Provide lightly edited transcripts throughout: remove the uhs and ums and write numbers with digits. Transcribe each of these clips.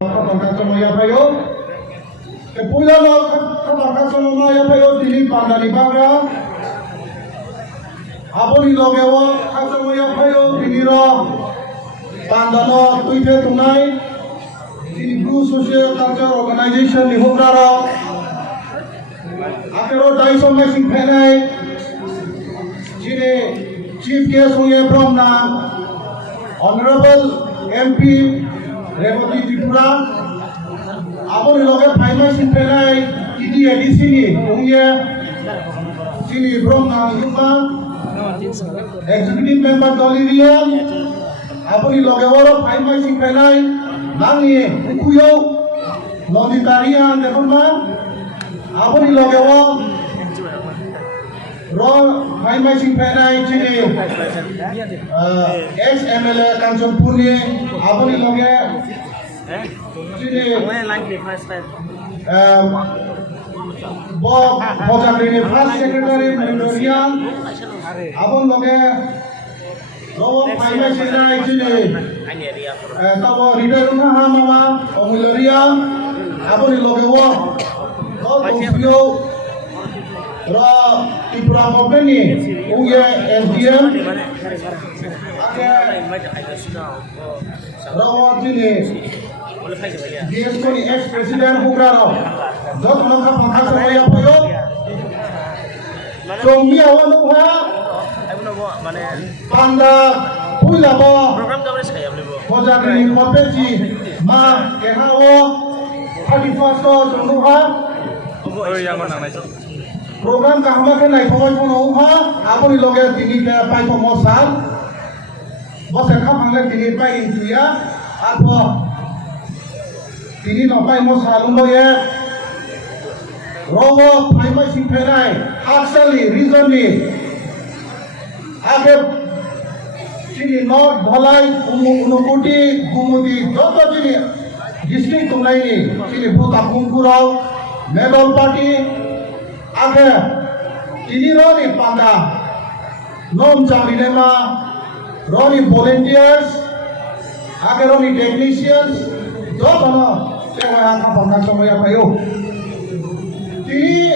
Kapayo, kepulan kapakasomoya payo dili pandani baga. Aboni logewo kasomoya payo diniro pandano tuite tunai. Dili Blue Social Culture Organization ni Hukraro. Akero daiso mesin penai. Jine Chief Guest huye from na Honorable MP Revati Tripura. Abon loge primary sinpenai kiti edisini unye sini from na yupa executive member Dolirian. Abon loge woro primary sinpenai nangi ukuyo noditarian dekonma. Abon loge wo ro primary sinpenai sini ex MLA Kanchan Purni. Abon loge Bob Bojagrini First Secretary Milorian Abon loge Robo Primary Secretary Chini Tabo Reader Unaha Mama Milorian Abon loge wo Ro Tokyo Ro Tripura Company Uye SDM Robo Chini DSK ex-president Hukraro Jot Nongka Pangka Semoya Payo Chongmi Awan Nuha Panda Puilabo Bojagrini Kopeji Ma Kehawo 31st Nuha Program kahama ke nai phoi Nuha Aponi loge dini ke pai pemosal Bos ekha pangle dini pai injuya Apo Ini nopai mo salumbo ye robo primary sinpenai actually reasonly age chini north dhalai unukuti gumuti joto chini district tunai ni chini buta kumkurau medal party age ini roni panda nom jamilema roni volunteers age roni technicians joto Saya akan pangkat semuanya payo. Jadi,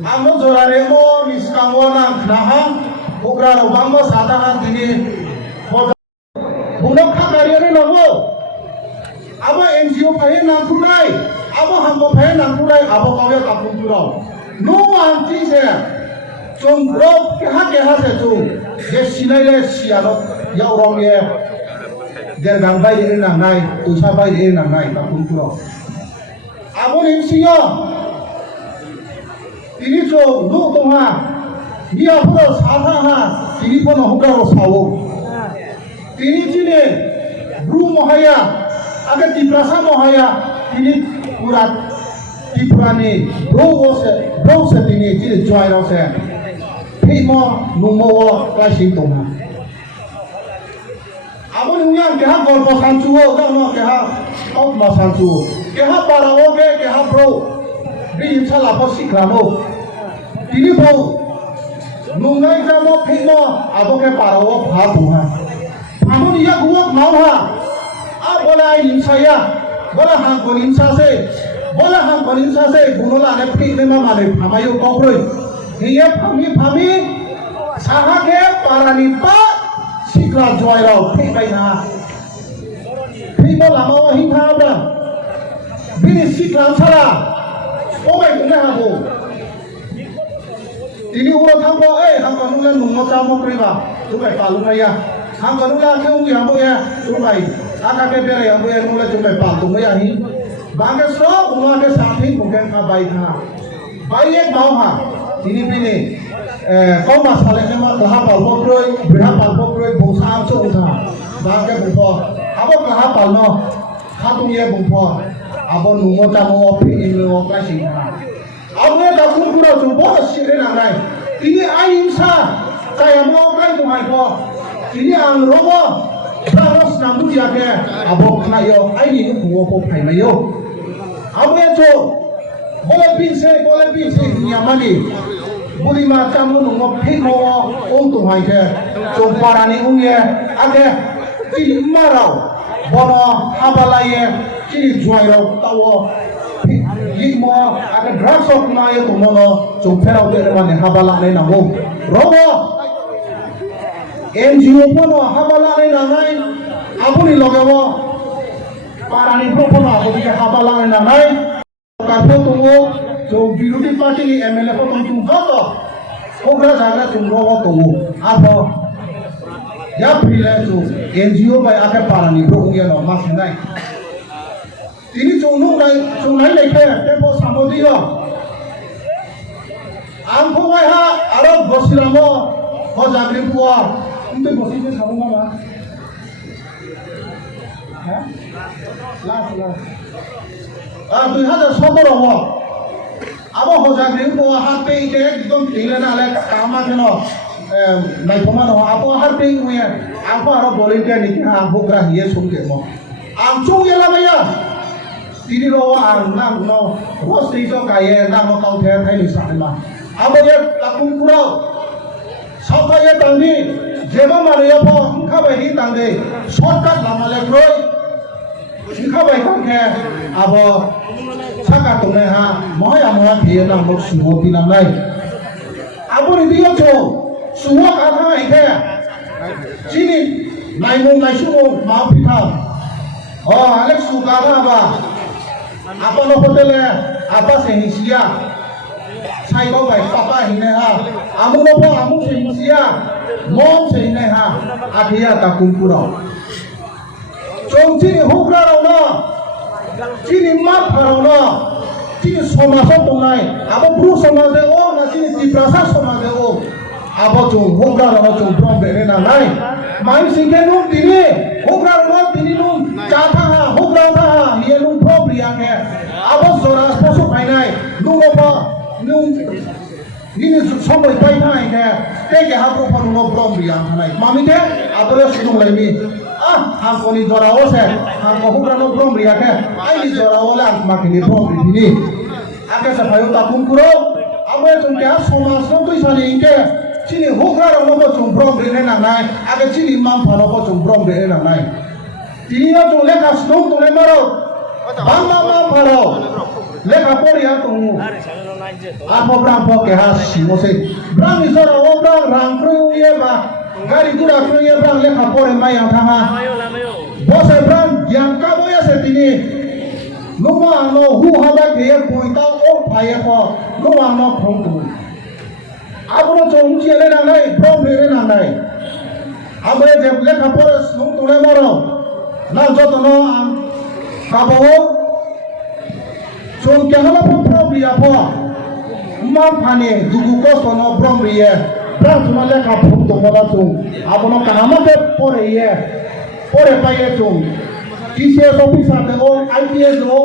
amo joraremo miskamo nang knaham, Hukraro bangmo sadahan ini. Bunok kagariane nabo. Abo NGO pahen nang tunai, abo hambo pahen nang tunai, abo kawya kapung turau. No anti saya, congro keha saya cung. Yesinai le sialo, ya orang ye. Dia gambai ini nang nai, usabai ini nang nai, tak pun pulau. Abon imsiyo, ini jo lu tongha, dia pun saha ha, ini pun Hukraro sawo. Ini cine, bru mohaya, agak diprasa mohaya, ini kurat, dipurani, bro se ini cine joy rose, pimo numo klasik tongha. Abon yang keha golpo sanchuo, no keha outma sanchuo, keha paraoge, keha bro, di salah posik ramo. Ini bro, nungai jamo pino, abo ke parao habuha. Abon iya gua mau ha, bola ini saya, bola hang konin sase, bunola ne pik ne mama ne pamayo kokroi. Iya pami, saha ke parani pa. Sikla joyrau phi bai na phi mo lamo hi tha da bini sikla sara o bai ne ha bo ini uro thambo hang kanu la nung mo cha mo priba tu bai palu na ya hang kanu la ke ung ya bo ya tu bai aka ke bere ya bo ya nu la tu bai pa tu ya hi bange so uma ke sathi bukan ka bai tha bai ek mau ha ini bini kau masalah ni mah kelapa palpokroi, berapa palpokroi, bungsa amco usaha, bangke bungpo, abon kelapa no, hatung ye bungpo, abon nungo tamu opi ini operasi, abon dah kumpul tu bos sini nangai, ini aimsa, saya mau operasi tu hai ini ang romo, terus namu dia ke, abon kena yo, ini tu buat apa yo, abon itu, boleh pinse, nyamani. Buli macam nunggu pino untuk hai ke, jomparani unye, ada di marau, bono habalaye chini juairo tawo yimo aga drugs of na ye tumono chumphera de mane habala ne namo robo NGO bono habala ne nanai abuni logebo parani propono abuni ke habala ne nanai karpo tungo jo birudi party ni MLA ko tum goto kogra jaga tum robo tungo abo ya pile tu NGO by ake parani bro ngia no mas nai ini chung nai lai ke tempo samodi ho amko wai ha aro bosilamo ho jagri puar inte bosi ke sabu ma ha las 2017 ho abo ho jagri puar ha pe ite ekdom tile na le kama keno nai poma no abo har pe nguye abo aro volunteer ni ha bogra hiye sumke mo am chung yela maya tini ro ang nang no ro sti so kaye nang no kau the thai ni sa ma abo ye takung puro sau ka ye tang ni jeba ma re pho kha bai ni tang de shortcut lama le kroi kha bai tang ke abo saka tu ne ha mo ya mo phi na mo su ho pi nam lai abo ni dia cho su ho ka tha ai ke chini nai mo nai su mo ma phi tha Alex su ka tha ba apa no hotel apa sehingga saya kau baik papa ini ha amu no po amu sehingga mom sehingga ha akhirnya tak kumpul jom sini hukra rona sini mat rona sini somaso tunai apa buru somade o na sini tiprasa somade o apa jom hukra rona jom prom bere na nai main singke num tini hukra rona tini num jatha ha hukra ha ye num prom riang hai abo zora poso painai num apa num ini somoi painai ke ke ha pro pon no prom riang hanai mami ke adore sudung lagi hamko ni zora o se hamko hukra no prom riang ke ai ni zora o la makini prom ini ake sa phayo tapun kuro abo tum ke somas no tui sali ke chini hukra no ko tum prom ri na nai ake chini mam pharo ko tum prom ri na nai tini yo tu leka stung tu le maro bang pharo leka pori ha tu apa brang po ke ha simo se brang isora o brang rang kru ye ba gari kura kru ye brang leka pori mai ang thanga bose brang yang ka boya se tini numa no hu ha ba ke ye poita o phaye po numa no khong tu abro chong chi le na nai prom le na nai abre je leka pori stung tu le maro na joto no am kabo chung ke hala po probia po mam phane dugu ko sono bromriye bra tuma le ka phum to mola chung abono kanama ke pore ye pore paye chung TCS officer de o IPS o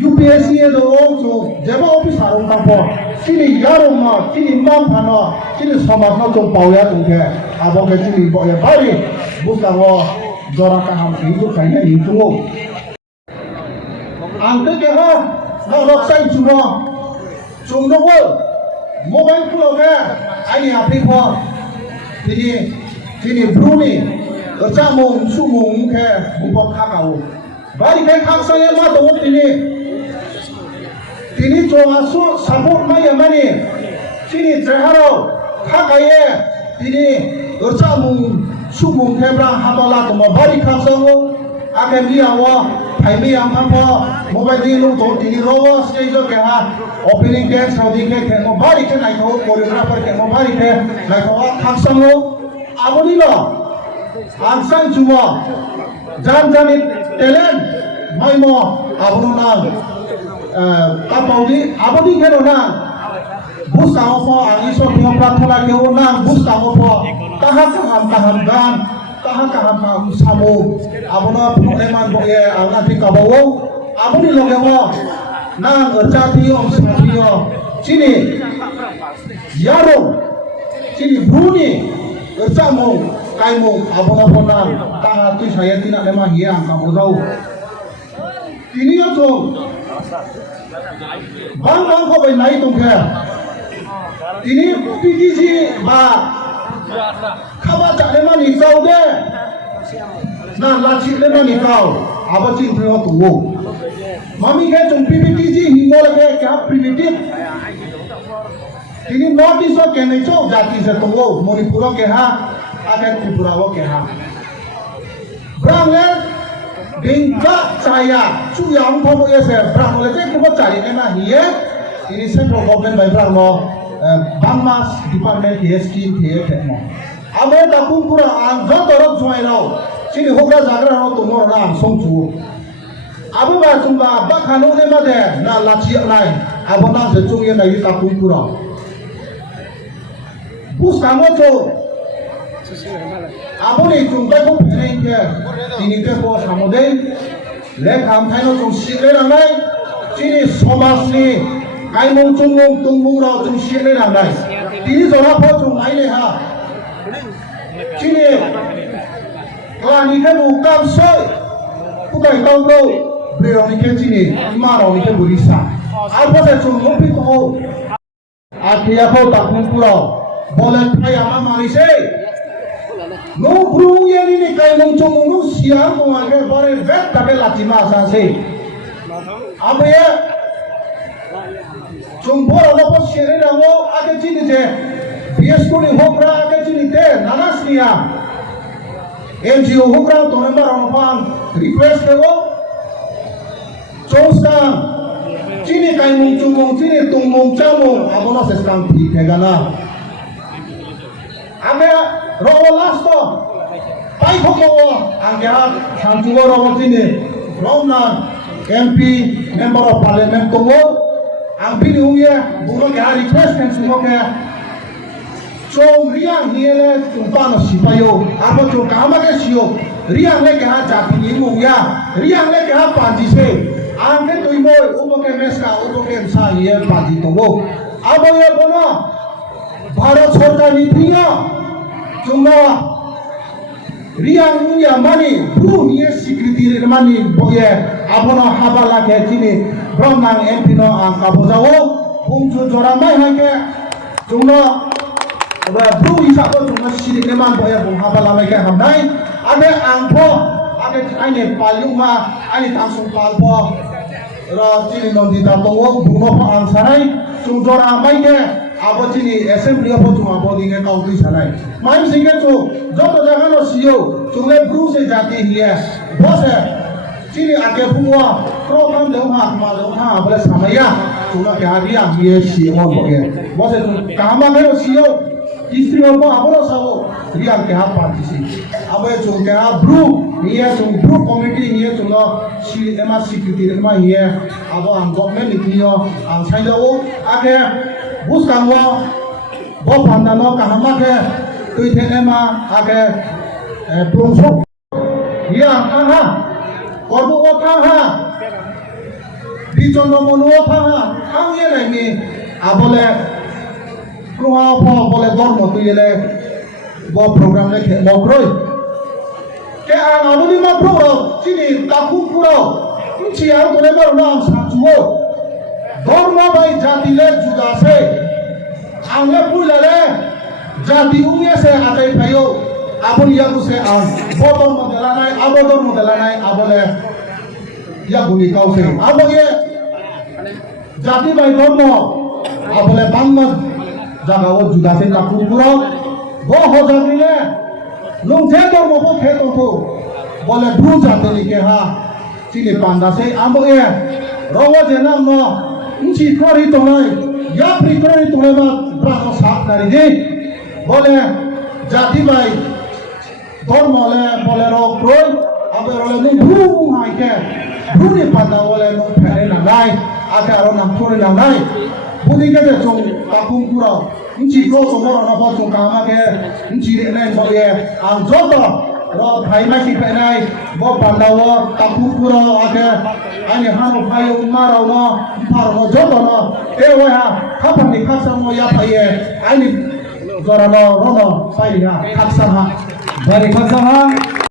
UPSC de o chung jeba officer on ka po chini yaro ma chini mam phano chini samas no chung pawya chung ke abo ke chini bo ye bari busawo zora ka ham hindu kayaknya hindu angke ke ha no sai chuno chungno ko mobile pulo ke ani api po tini bruni jamung sumung ke bubok kakao bari ke kaksa ye ma do tini chonga su support ma ye mani tini treharo kakaye tini jamung sumung ke bra habala to bari kaksa ngo ake biawo Hai yang apa mobile ni lu to tini rowa stage ke ha opening dance saudi ke mobile ke nai ko choreographer ke mobile ke nai ko khaksang lo aboni lo angsang cuma jam talent mai mo abono na tapaudi aboni ke na bus kamu po ani so tio prathola ke na bus kamu po taham gan kaham samu abono eman boye alna ti kabawo aboni logewo nang erjati om satrio sini yaro sini bruni erjamu kaimu abono pona ta tu saya tidak lemah hiang kamu tahu ini yo bang ko bai nai tung ke ini PTC ba khaba cha lemah ni sau de na lachi le mani kau aba chin phyo tu wo mami ke chung PPTG himol ke kya primitive ini notice o ke nei chok jati se tu wo Manipur ke ha akan Tripura wo ke ha brangler bingka saya chu yang pho ye se brang le ke ko chari ne na hiye ini central government by brang lo Bangmas department ke scheme ke mo abe ta pura ang jotoro join lo chini hokra jagra ro tu mor ram song chu abu ba chumba ba khanu ne ma de na lachi nai abona se chung ye nai ta pura bus kamo cho abu ni chung ba ko phene ke tini ke ko samode le kham thai no chung si le na nai chini somas ni kai mong chung mong tung mong ro chung si le na nai tini jora pho chung nai le ha chini klani ke bu kam soi putai tau do biro ni ke chini maro ni ke burisa alpo se chung ngopi to akhia ko tak pura boleh kaya mama ni se no bru ye ni kai mong chung no sia ko age bare vet take latima sa se abe chung boro no po shere na wo age chini je BS ko ni hokra age chini te nanasnia NGO hukra to member on request ke wo chongsa chini kai mong chung chini tung mong chamong abono se skam thi ke gana ame ro last to pai khoko ange ha sanjugo ro chini romna MP member of parliament to wo ang bini uye buno ke request kan sumo ke chung riang hiele chung pa no sipayo apo chung kama ke sio riang le ke ha jati ni mong ya riang le ke ha panji se ang ke tui boy ubo ke meska ubo ke sa ye panji to wo abo ye bono bharat sarkar ni thiya chung no riang ya mani bru ye sikriti re mani boye abono habala ke chini bromnang MP no ang ka bojawo pungchu jora mai ha ke chung no bru isa ko chung sirik le man boya bung habala mai ke hamnai ade angpho ade ane palyuma ani tangsung palpo ro chini nondi ta tongo buno pho ang sarai chung jora mai ke abo chini assembly pho chung abo dinge kaunti sarai mai singe chu joto jaga no sio chung le bru se jati hiye bose chini ake phungwa pro kam le ma ha bole samaya chung la ke haria hiye si mon boge bose kama ke no sio istri opo abolo sawo riang ke ha partisi abe chung ke ha bru hiye chung bru committee hiye chung no si ema security ema hiye abo ang government ni yo ang saidawo ake bus kangwa bo panda no kahama ke tui thenema ake prongso hiya kangha korbu o kangha bijono monu o kangha ang ye nai ni abole Ruang apa boleh dormo tu ye le bo program le ke mokroi ke ang anu ni ma pro sini taku puro inci ar tole baru nam sanjuo dormo bai jati le juga se ang le pula le jati unge se atai payo abon ya ku se ang bodo modelanai abodor modelanai abole ya guni kau se abo ye jati bai dormo abole bangma jaga wo juga se taku puro bo ho jangile lung the dor mo bo the to ko bole bru jate li ke ha chini panda se ambo e rowo je nam no inchi kori to nai ya pri kori to ma bra ko saap kari de bole jati bai dor mo le bole ro kroi abe ro le nu bru ha ke bru ni panda bole nu phere na nai aka ro nam kori na nai budi ke de chung takung pura inchi ko somoro na bo chung kama ke inchi re nai bo ye ang joto ro bhai ma ki penai bo pandawo takung pura ake ani hanu bhayo maro no paro no joto no e wa ha khapani khasam mo ya phaye ani jora no ro no sai ha khasam ha bari khasam ha